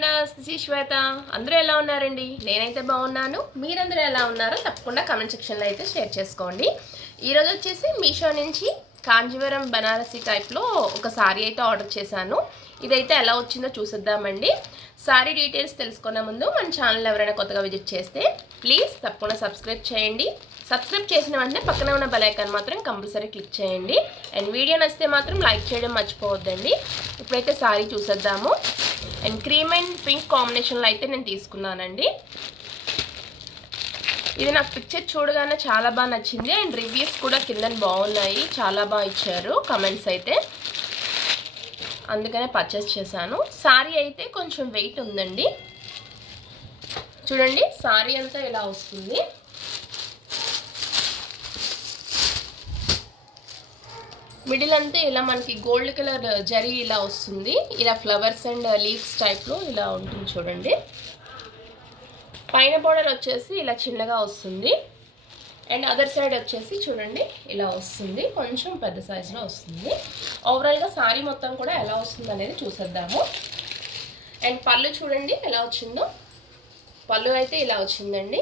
Designers శ్వేత అందరూ ఎలా ఉన్నారండి? నేనైతే బాగున్నాను. మీరందరూ ఎలా ఉన్నారో తప్పకుండా కమెంట్ సెక్షన్లో అయితే షేర్ చేసుకోండి. ఈరోజు వచ్చేసి మీషో నుంచి కాంజీవరం బనారసి టైప్లో ఒక సారీ అయితే ఆర్డర్ చేశాను. ఇదైతే ఎలా వచ్చిందో చూసేద్దామండి. సారీ డీటెయిల్స్ తెలుసుకునే ముందు మన ఛానల్ ఎవరైనా కొత్తగా విజిట్ చేస్తే ప్లీజ్ తప్పకుండా సబ్స్క్రైబ్ చేయండి. సబ్స్క్రైబ్ చేసిన వెంటనే పక్కన ఉన్న బెలైకాన్ మాత్రం కంపల్సరీ క్లిక్ చేయండి. అండ్ వీడియో నచ్చితే మాత్రం లైక్ చేయడం మర్చిపోవద్దండి. ఇప్పుడైతే సారీ చూసేద్దాము. అండ్ క్రీమ్ అండ్ పింక్ కాంబినేషన్లో అయితే నేను తీసుకున్నానండి. ఇది నాకు పిక్చర్ చూడగానే చాలా బాగా నచ్చింది. అండ్ రివ్యూస్ కూడా కింద బాగున్నాయి. చాలా బాగా ఇచ్చారు కమెంట్స్ అయితే. అందుకనే పర్చేస్ చేశాను. సారీ అయితే కొంచెం వెయిట్ ఉందండి. చూడండి సారీ అంతా ఇలా వస్తుంది? మిడిల్ అంతా ఇలా మనకి గోల్డ్ కలర్ జరీ ఇలా వస్తుంది. ఇలా ఫ్లవర్స్ అండ్ లీవ్స్ టైప్లో ఇలా ఉంటుంది చూడండి. పైన బోర్డర్ వచ్చేసి ఇలా చిన్నగా వస్తుంది. అండ్ అదర్ సైడ్ వచ్చేసి చూడండి ఇలా వస్తుంది. కొంచెం పెద్ద సైజులో వస్తుంది. ఓవరాల్గా సారీ మొత్తం కూడా ఎలా వస్తుంది అనేది చూసేద్దాము. అండ్ పళ్ళు చూడండి ఎలా వచ్చిందో. పళ్ళు అయితే ఇలా వచ్చిందండి.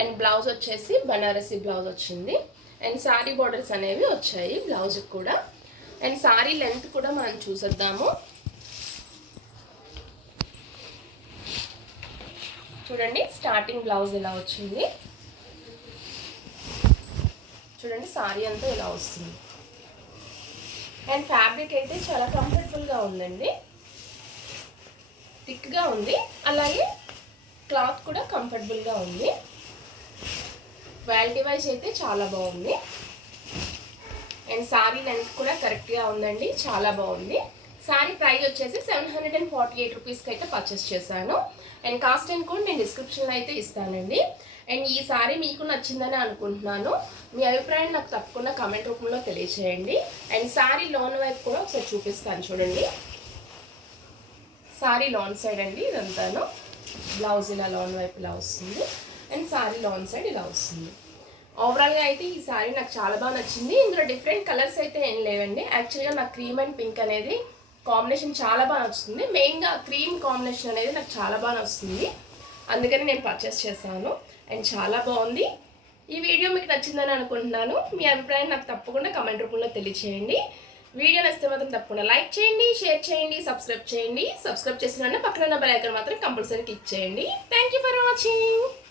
అండ్ బ్లౌజ్ వచ్చేసి బనారసి బ్లౌజ్ వచ్చింది. అండ్ శారీ బార్డర్స్ అనేవి వచ్చాయి బ్లౌజ్కి కూడా. అండ్ శారీ లెంత్ కూడా మనం చూసేద్దాము. చూడండి స్టార్టింగ్ బ్లౌజ్ ఇలా వచ్చింది. చూడండి శారీ అంతా ఇలా వస్తుంది. అండ్ ఫ్యాబ్రిక్ అయితే చాలా కంఫర్టబుల్గా ఉందండి. థిక్గా ఉంది. అలాగే క్లాత్ కూడా కంఫర్టబుల్గా ఉంది. క్వాలిటీ వైజ్ అయితే చాలా బాగుంది. అండ్ శారీ లెంత్ కూడా కరెక్ట్గా ఉందండి. చాలా బాగుంది. శారీ ప్రైస్ వచ్చేసి seven hundred and forty eight రూపీస్కి అయితే పర్చేస్ చేశాను. అండ్ కాస్ట్ అండ్ కూడా నేను డిస్క్రిప్షన్లో అయితే ఇస్తానండి. అండ్ ఈ సారీ మీకు నచ్చిందని అనుకుంటున్నాను. మీ అభిప్రాయం నాకు తప్పకుండా కమెంట్ రూపంలో తెలియచేయండి. అండ్ సారీ లోన్ వైపు కూడా ఒకసారి చూపిస్తాను చూడండి. సారీ లోన్ సైడ్ అండి ఇదంతాను. బ్లౌజ్ ఇలా లోన్ వైపు ఇలా వస్తుంది. అండ్ సారీ లాన్ సైడ్ ఇలా వస్తుంది. ఓవరాల్గా అయితే ఈ సారీ నాకు చాలా బాగా నచ్చింది. ఇందులో డిఫరెంట్ కలర్స్ అయితే ఏం లేవండి. యాక్చువల్గా నాకు క్రీమ్ అండ్ పింక్ అనేది కాంబినేషన్ చాలా బాగా నచ్చుతుంది. మెయిన్గా క్రీమ్ కాంబినేషన్ అనేది నాకు చాలా బాగా నచ్చుతుంది. అందుకని నేను పర్చేస్ చేశాను. అండ్ చాలా బాగుంది. ఈ వీడియో మీకు నచ్చిందని అనుకుంటున్నాను. మీ అభిప్రాయం నాకు తప్పకుండా కమెంట్ రూపంలో తెలియచేయండి. వీడియో నచ్చితే మాత్రం తప్పకుండా లైక్ చేయండి షేర్ చేయండి సబ్స్క్రైబ్ చేయండి. సబ్స్క్రైబ్ చేసిన పక్కన ఉన్న బెల్ ఐకన్ మాత్రం కంపల్సరీ క్లిక్ చేయండి. Thank you for watching